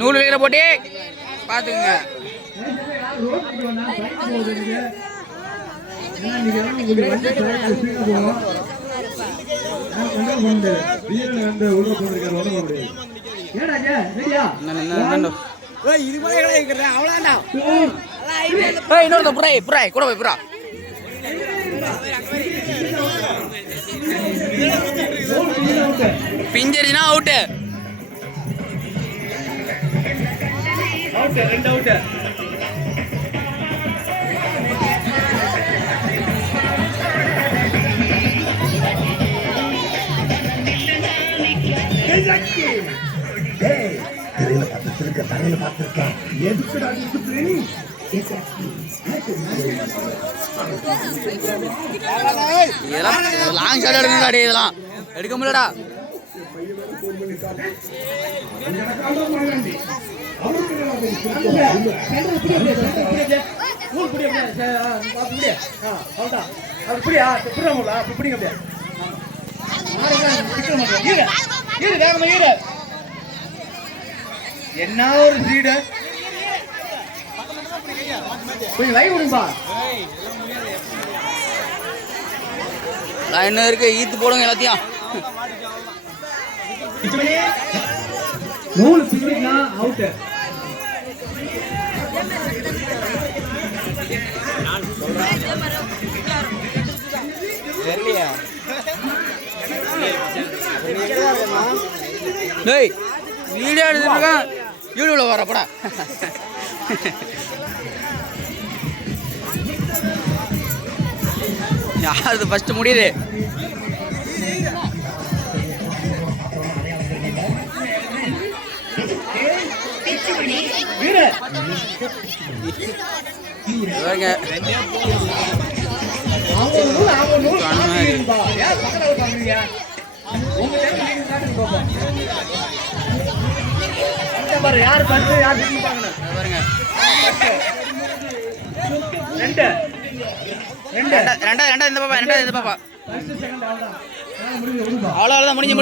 நூல் வைக்கிற போட்டி பார்த்துக்குங்க. இன்னொரு புறாய் புறாய் கூட போய் புறா பிஞ்சரிச்சுனா அவுட்டு. ரெண்டு அவுட்டு. தரையில பார்த்திருக்கேன். லாங் ஷாட் எடுக்கணும். இதெல்லாம் எடுக்க முடியலடா. என்ன ஒரு சீடு கொஞ்சம் லை விடுங்கப்பா. என்ன இருக்கு ஈத்து போடுங்க எல்லாத்தையும். நூல் பிடிச்சினா அவுட். டேய் வீடியோ எடுத்துருக்கேன். யூடியூப்ல வரப்படா. யாரு ஃபர்ஸ்ட் முடியுது? யாரு பத்து யாரு பாருங்க. ரெண்டு ரெண்டாவது இந்த பாப்பா. அவ்வளோதான் முடிஞ்சு